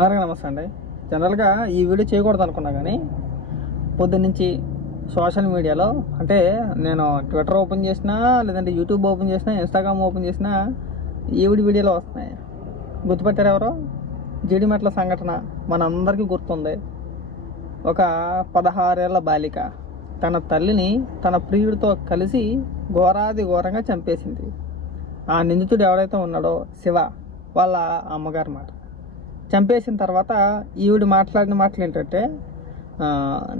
అందరికీ నమస్తే అండి. జనరల్గా ఈ వీడియో చేయకూడదు అనుకున్నా కానీ పొద్దున్నుంచి సోషల్ మీడియాలో అంటే నేను ట్విట్టర్ ఓపెన్ చేసినా లేదంటే యూట్యూబ్ ఓపెన్ చేసినా ఇన్స్టాగ్రామ్ ఓపెన్ చేసినా ఈవిడి వీడియోలు వస్తున్నాయి. గుర్తుపెట్టారు ఎవరో? జీడిమెట్ల సంఘటన మనందరికీ గుర్తుంది. ఒక పదహారేళ్ళ బాలిక తన తల్లిని తన ప్రియుడితో కలిసి ఘోరాది ఘోరంగా చంపేసింది. ఆ నిందితుడు ఎవరైతే ఉన్నాడో శివ వాళ్ళ అమ్మగారు మాట. చంపేసిన తర్వాత ఈవిడ మాట్లాడిన మాటలు ఏంటంటే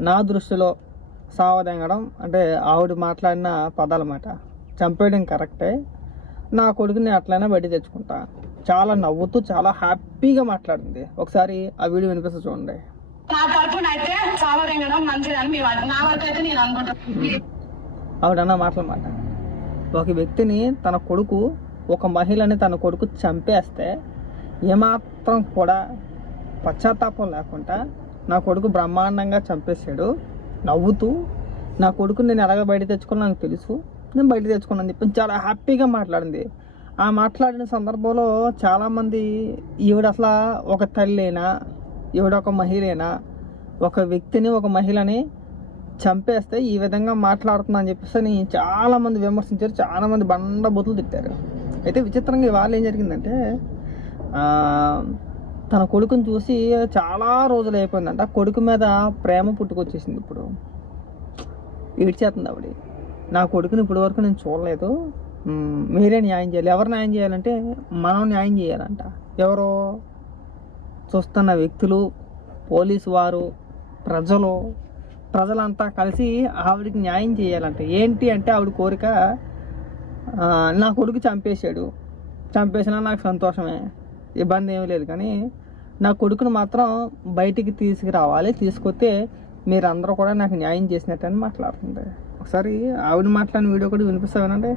నా దృష్టిలో సావదెంగడం అంటే ఆవిడ మాట్లాడిన పదాల మాట చంపేయడం కరెక్టే. నా కొడుకుని అట్లనే బయట తెచ్చుకుంటా. చాలా నవ్వుతూ చాలా హ్యాపీగా మాట్లాడింది. ఒకసారి ఆ వీడియో వినిపిస్తే చూడండి. నా తరపున అయితే చావరింగడం మంచిదని మీ వాడు నా వరకు అయితే నేను అనుకుంటున్నాను ఆవిడన్న మాటల మాట ఒక వ్యక్తిని తన కొడుకు ఒక మహిళని తన కొడుకు చంపేస్తే ఏమాత్రం కూడా పశ్చాత్తాపం లేకుండా నా కొడుకు బ్రహ్మాండంగా చంపేశాడు. నవ్వుతూ నా కొడుకుని నేను ఎలాగ బయట తెచ్చుకున్నా నాకు తెలుసు. నేను బయట తెచ్చుకున్నాను చెప్పి చాలా హ్యాపీగా మాట్లాడింది. ఆ మాట్లాడిన సందర్భంలో చాలామంది ఈవిడ అసలు ఒక తల్లైనా ఈవిడ ఒక మహిళేనా ఒక వ్యక్తిని ఒక మహిళని చంపేస్తే ఈ విధంగా మాట్లాడుతున్నా అని చెప్పేసి అని చాలామంది విమర్శించారు. చాలామంది బండ బొతులు తిట్టారు. అయితే విచిత్రంగా ఇవాళ ఏం జరిగిందంటే తన కొడుకుని చూసి చాలా రోజులు అయిపోయిందంట. కొడుకు మీద ప్రేమ పుట్టుకొచ్చేసింది ఇప్పుడు. ఏడ్చేస్తుంది ఆవిడ. నా కొడుకుని ఇప్పటి వరకు నేను చూడలేదు. మీరే న్యాయం చేయాలి. ఎవరు న్యాయం చేయాలంటే మనం న్యాయం చేయాలంట. ఎవరో చూస్తున్న వ్యక్తులు పోలీసు వారు ప్రజలు ప్రజలంతా కలిసి ఆవిడకి న్యాయం చేయాలంట. ఏంటి అంటే ఆవిడ కోరిక నా కొడుకు చంపేశాడు. చంపేసినా నాకు సంతోషమే. ఇబ్బంది ఏమీ లేదు. కానీ నా కొడుకును మాత్రం బయటికి తీసుకురావాలి. తీసుకొస్తే మీరందరూ కూడా నాకు న్యాయం చేసినట్టు అని మాట్లాడుతుంది ఒకసారి ఆవిడ మాట్లాడిన వీడియో కూడా వినిపిస్తావేనండి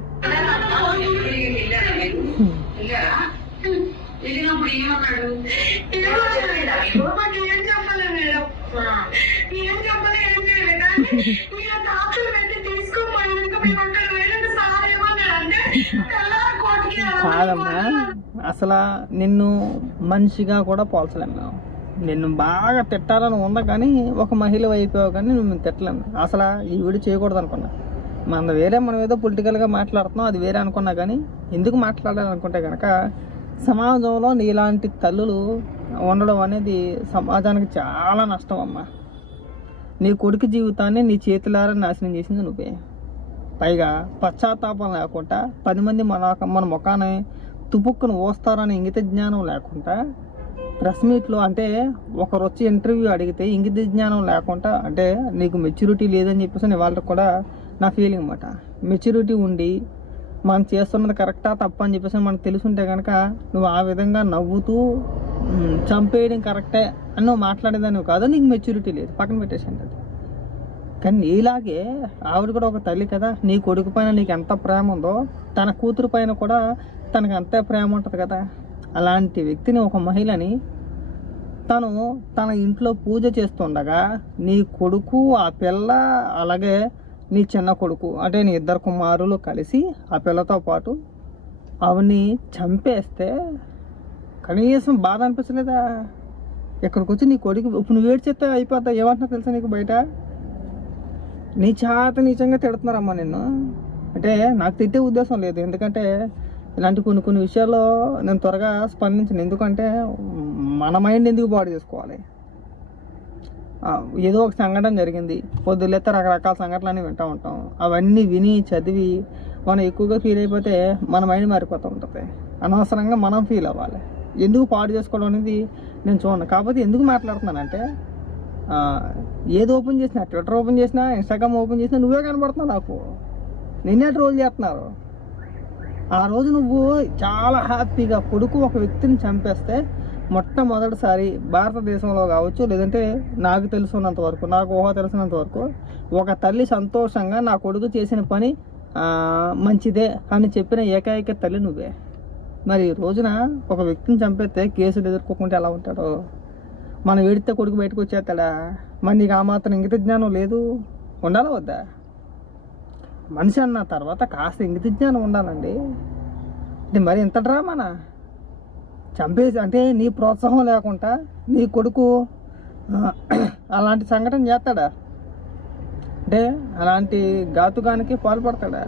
ఏం చెప్పలేదు మేడం ఏం చెప్పలే కాదమ్మా. అసలు నిన్ను మనిషిగా కూడా పోల్చలేము మేము. నిన్ను బాగా తిట్టాలని ఉందా కానీ ఒక మహిళ అయిపోయావు కానీ నువ్వు తిట్టలేము అసలు ఈ వీడియో చేయకూడదు అనుకున్నా. మన వేరే మనం ఏదో పొలిటికల్గా మాట్లాడుతున్నాం అది వేరే అనుకున్నా కానీ ఎందుకు మాట్లాడాలనుకుంటే కనుక సమాజంలో నీలాంటి తల్లులు ఉండడం అనేది సమాజానికి చాలా నష్టం అమ్మా. నీ కొడుకు జీవితాన్ని నీ చేతులారా నాశనం చేసింది నువ్వే. పైగా పశ్చాత్తాపం లేకుండా పది మంది మన మన ముఖాన్ని తుపుక్కును ఓస్తారని ఇంగిత జ్ఞానం లేకుండా ప్రెస్ మీట్లో అంటే ఒకరు వచ్చి ఇంటర్వ్యూ అడిగితే ఇంగిత జ్ఞానం లేకుండా అంటే నీకు మెచ్యూరిటీ లేదని చెప్పేసి వాళ్ళకి కూడా నా ఫీలింగ్ అనమాట మెచ్యూరిటీ ఉండి మనం చేస్తున్నది కరెక్టా తప్ప అని చెప్పేసి మనకు తెలుసుంటే కనుక నువ్వు ఆ విధంగా నవ్వుతూ చంపేయడం కరెక్టే అని నువ్వు మాట్లాడేదాన్ని కాదు నీకు మెచ్యూరిటీ లేదు. పక్కన పెట్టేసి అది. కానీ నీలాగే ఆవిడ కూడా ఒక తల్లి కదా. నీ కొడుకు పైన నీకు ఎంత ప్రేమ ఉందో తన కూతురు పైన కూడా తనకు అంతే ప్రేమ ఉంటుంది కదా. అలాంటి వ్యక్తిని ఒక మహిళని తను తన ఇంట్లో పూజ చేస్తుండగా నీ కొడుకు ఆ పిల్ల అలాగే నీ చిన్న కొడుకు అంటే నీ ఇద్దరు కుమారులు కలిసి ఆ పిల్లతో పాటు అవని చంపేస్తే కనీసం బాధ అనిపించలేదా? ఇక్కడికి వచ్చి నీ కొడుకు ఇప్పుడు నువ్వు ఏడ్చేస్తే అయిపోతా ఏమంటున్నా తెలుసా నీకు బయట? నీ చేత నిజంగా తిడుతున్నారమ్మా నిన్ను. అంటే నాకు తిట్టే ఉద్దేశం లేదు. ఎందుకంటే ఇలాంటి కొన్ని కొన్ని విషయాల్లో నేను త్వరగా స్పందించను. ఎందుకంటే మన మైండ్ ఎందుకు పాడు చేసుకోవాలి? ఏదో ఒక సంఘటన జరిగింది. పొద్దులేస్తే రకరకాల సంఘటనలు వింటూ ఉంటాం. అవన్నీ విని చదివి మనం ఎక్కువగా ఫీల్ అయిపోతే మన మైండ్ మారిపోతూ ఉంటుంది. అనవసరంగా మనం ఫీల్ అవ్వాలి. ఎందుకు పాడు చేసుకోవడం అనేది నేను చూడను. కాకపోతే ఎందుకు మాట్లాడుతున్నానంటే ఏది ఓపెన్ చేసినా ట్విట్టర్ ఓపెన్ చేసినా ఇన్స్టాగ్రామ్ ఓపెన్ చేసినా నువ్వే కనబడుతున్నావు నాకు. నిన్నే ట్రోల్ చేస్తున్నారు. ఆ రోజు నువ్వు చాలా హ్యాపీగా కొడుకు ఒక వ్యక్తిని చంపేస్తే మొట్టమొదటిసారి భారతదేశంలో కావచ్చు లేదంటే నాకు తెలుసున్నంత వరకు నాకు ఊహ తెలిసినంత వరకు ఒక తల్లి సంతోషంగా నా కొడుకు చేసిన పని మంచిదే అని చెప్పిన ఏకైక తల్లి నువ్వే. మరి ఈ రోజున ఒక వ్యక్తిని చంపేస్తే కేసులు ఎదుర్కోకుండా ఎలా ఉంటాడో? మనం ఏడితే కొడుకు బయటకు వచ్చేస్తాడా? మరి నీకు ఆ మాత్రం ఇంగిత జ్ఞానం లేదు. ఉండాలా వద్దా? మనిషి అన్న తర్వాత కాస్త ఇంగిత జ్ఞానం ఉండాలండి. అంటే మరి ఇంత డ్రామానా? చంపేసి అంటే నీ ప్రోత్సాహం లేకుండా నీ కొడుకు అలాంటి సంఘటన చేస్తాడా? అంటే అలాంటి ఘాతుకానికి పాల్పడతాడా?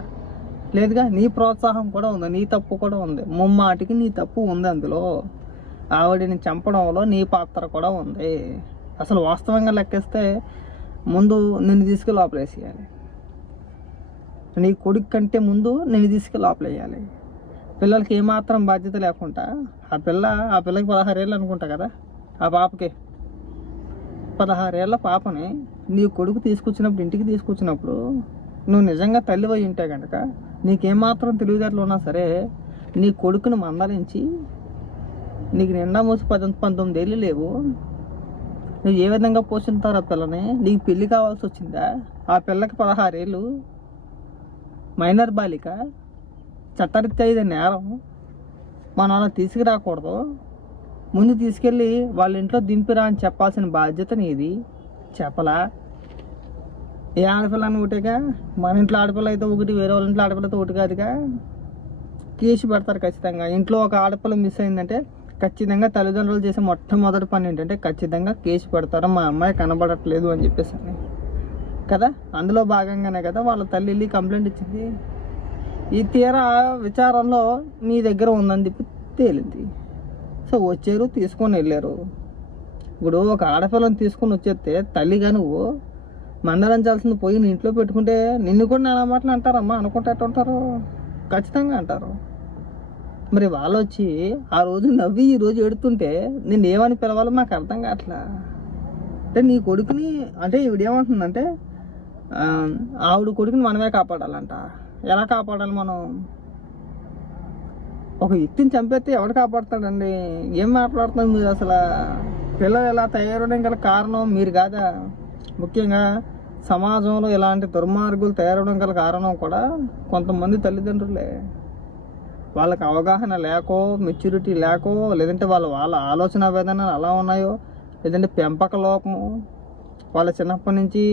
లేదుగా నీ ప్రోత్సాహం కూడా ఉంది నీ తప్పు కూడా ఉంది. ముమ్మాటికి నీ తప్పు ఉంది అందులో. ఆవిడని చంపడంలో నీ పాత్ర కూడా ఉంది. అసలు వాస్తవంగా లెక్కేస్తే ముందు నిన్ను తీసుకెళ్ళి లోపలేసేయాలి నీ కొడుకు కంటే ముందు నేను తీసుకెళ్ళి లోపలేయాలి పిల్లలకి ఏమాత్రం బాధ్యత లేకుండా ఆ పిల్ల ఆ పిల్లకి పదహారేళ్ళు అనుకుంటా కదా ఆ పాపకి. పదహారేళ్ళ పాపని నీ కొడుకు తీసుకొచ్చినప్పుడు ఇంటికి తీసుకొచ్చినప్పుడు నువ్వు నిజంగా తల్లి ఉంటే కనుక నీకేమాత్రం తెలివితేటలు ఉన్నా సరే నీ కొడుకుని మందలించి నీకు నిండా మోసి పద్దెనిమిది పంతొమ్మిది ఏళ్ళు లేవు. నువ్వు ఏ విధంగా పోషింటారు ఆ పిల్లని? నీకు పెళ్ళి కావాల్సి వచ్చిందా? ఆ పిల్లకి పదహారేళ్ళు మైనర్ బాలిక. చట్టరీత్యా ఇది నేరం. మనం అలా తీసుకురాకూడదు. ముందు తీసుకెళ్ళి వాళ్ళ ఇంట్లో దింపిరా అని చెప్పాల్సిన బాధ్యత నీది. చెప్పలా? ఏ ఆడపిల్ల అని ఒకటిగా? మన ఇంట్లో ఆడపిల్ల అయితే ఒకటి వేరే వాళ్ళ ఇంట్లో ఆడపిల్లతో ఒకటి కాదుగా? కేసు పెడతారు ఖచ్చితంగా. ఇంట్లో ఒక ఆడపిల్ల మిస్ అయిందంటే ఖచ్చితంగా తల్లిదండ్రులు చేసే మొట్టమొదటి పని ఏంటంటే ఖచ్చితంగా కేసు పెడతారు మా అమ్మాయి కనబడట్లేదు అని చెప్పేసి అని. కదా? అందులో భాగంగానే కదా వాళ్ళ తల్లి వెళ్ళి కంప్లైంట్ ఇచ్చింది. ఈ తీరా విచారంలో నీ దగ్గర ఉందని చెప్పి తేలింది. సో వచ్చారు తీసుకొని వెళ్ళారు. ఇప్పుడు ఒక ఆడపిల్లని తీసుకొని వచ్చేస్తే తల్లిగా నువ్వు మందలించాల్సింది పోయి నీ ఇంట్లో పెట్టుకుంటే నిన్ను కూడా నానా మాటలు అంటారమ్మా అనుకుంటే ఉంటారు. ఖచ్చితంగా అంటారు. మరి వాళ్ళు వచ్చి ఆ రోజు నవ్వి ఈ రోజు ఎడుతుంటే నేను ఏమని పిలవాలో మాకు అర్థం కావట్లా? అంటే నీ కొడుకుని అంటే ఈవిడేమంటుందంటే ఏమంటుందంటే ఆవిడ కొడుకుని మనమే కాపాడాలంట. ఎలా కాపాడాలి మనం? ఒక వ్యక్తిని చంపేస్తే ఎవడు కాపాడుతాడండి? ఏం మాట్లాడుతున్నారు మీరు అసలు? పిల్లలు ఎలా తయారవడం గల కారణం మీరు కాదా? ముఖ్యంగా సమాజంలో ఇలాంటి దుర్మార్గులు తయారవడం గల కారణం కూడా కొంతమంది తల్లిదండ్రులే. వాళ్ళకి అవగాహన లేకో మెచ్యూరిటీ లేకో లేదంటే వాళ్ళ వాళ్ళ ఆలోచన విధానాలు అలా ఉన్నాయో లేదంటే పెంపక లోపము వాళ్ళ చిన్నప్పటి నుంచి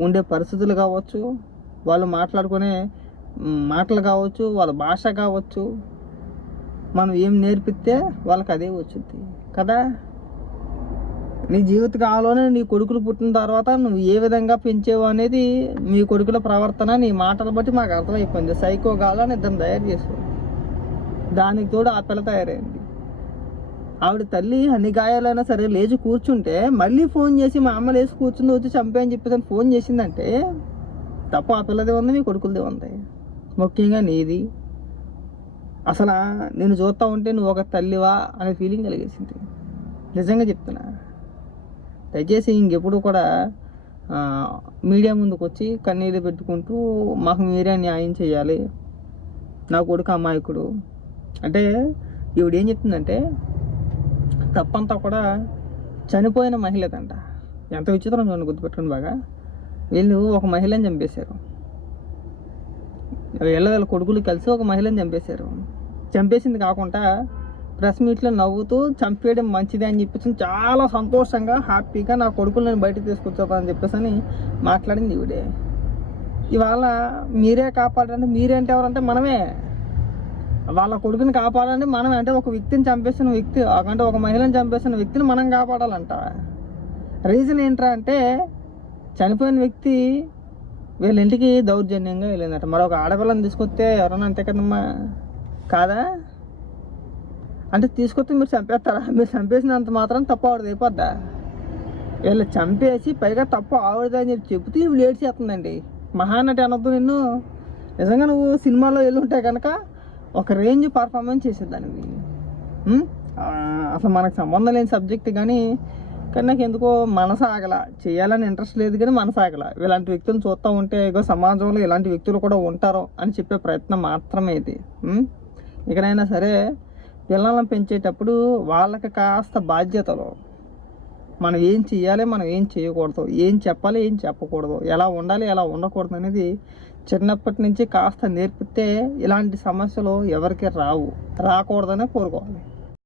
ఉండే పరిస్థితులు కావచ్చు వాళ్ళు మాట్లాడుకునే మాటలు కావచ్చు వాళ్ళ భాష కావచ్చు మనం ఏం నేర్పిస్తే వాళ్ళకి అదే వచ్చింది. కదా? నీ జీవిత కాలంలోనే నీ కొడుకులు పుట్టిన తర్వాత నువ్వు ఏ విధంగా పెంచేవు అనేది మీ కొడుకుల ప్రవర్తన నీ మాటలు బట్టి మాకు అర్థమైపోయింది సైకో గాలని ఇద్దరు తయారు చేసావు దానికి తోడు ఆ పిల్ల తయారైంది. ఆవిడ తల్లి అన్ని గాయాలైనా సరే లేచి కూర్చుంటే మళ్ళీ ఫోన్ చేసి మా అమ్మ లేచి కూర్చుంది వచ్చి చంపే అని చెప్పేసి అని ఫోన్ చేసిందంటే తప్పు ఆ పిల్లదే ఉంది మీ కొడుకులదే ఉంది. ముఖ్యంగా నీది. అసలు నేను చూస్తా ఉంటే నువ్వు ఒక తల్లివా అనే ఫీలింగ్ కలిగేసింది. నిజంగా చెప్తున్నా. దయచేసి ఇంకెప్పుడు కూడా మీడియా ముందుకు వచ్చి కన్నీళ్ళు పెట్టుకుంటూ మాకు మీరే న్యాయం చేయాలి. నా కొడుకు అమాయకుడు. అంటే ఈవిడ ఏం చెప్తుందంటే తప్పంతా కూడా చనిపోయిన మహిళదంట. ఎంత విచిత్రం చూడండి గుర్తుపెట్టుకుని బాగా. వీళ్ళు ఒక మహిళని చంపేశారు. వీళ్ళ వీళ్ళ కొడుకులు కలిసి ఒక మహిళని చంపేశారు. చంపేసింది కాకుండా ప్రెస్ మీట్లో నవ్వుతూ చంపేయడం మంచిది అని చెప్పేసి చాలా సంతోషంగా హ్యాపీగా నా కొడుకులు నేను బయటకు తీసుకొచ్చాను చెప్పేసి అని మాట్లాడింది ఈవిడే. ఇవాళ మీరే కాపాడంటే మీరేంటి ఎవరంటే మనమే. వాళ్ళ కొడుకుని కాపాడాలని మనం అంటే ఒక వ్యక్తిని చంపేసిన వ్యక్తి అంటే ఒక మహిళను చంపేసిన వ్యక్తిని మనం కాపాడాలంట. రీజన్ ఏంట్రా అంటే చనిపోయిన వ్యక్తి వీళ్ళ ఇంటికి దౌర్జన్యంగా వెళ్ళిందట. మరొక ఆడపిల్లని తీసుకొస్తే ఎవరన్నా అంతే కదమ్మా? కాదా? అంటే తీసుకొస్తే మీరు చంపేస్తారా? మీరు చంపేసినంత మాత్రం తప్పు ఆవిడది అయిపోద్దా? వీళ్ళు చంపేసి పైగా తప్పు ఆవిడదే అని చెప్పి చెబుతూ ఇవి లేట్ చేస్తుందండి మహానటి అనొద్దు నిన్ను. నిజంగా నువ్వు సినిమాలో వెళ్ళి ఉంటే కనుక ఒక రేంజ్ పర్ఫార్మెన్స్ చేసేదానికి అసలు మనకు సంబంధం లేని సబ్జెక్ట్ కానీ కానీ నాకు ఎందుకో మనసు ఆగల. చేయాలని ఇంట్రెస్ట్ లేదు కానీ మనసు ఆగల. ఇలాంటి వ్యక్తులను చూస్తూ ఉంటే ఇగో సమాజంలో ఇలాంటి వ్యక్తులు కూడా ఉంటారు అని చెప్పే ప్రయత్నం మాత్రమే ఇది. ఇకనైనా సరే పిల్లలను పెంచేటప్పుడు వాళ్ళకి కాస్త బాధ్యతలు. మనం ఏం చేయాలి మనం ఏం చేయకూడదు. ఏం చెప్పాలి ఏం చెప్పకూడదు. ఎలా ఉండాలి ఎలా ఉండకూడదు అనేది చిన్నప్పటి నుంచి కాస్త నేర్పితే ఇలాంటి సమస్యలు ఎవరికి రావు. రాకూడదనే కోరుకోవాలి.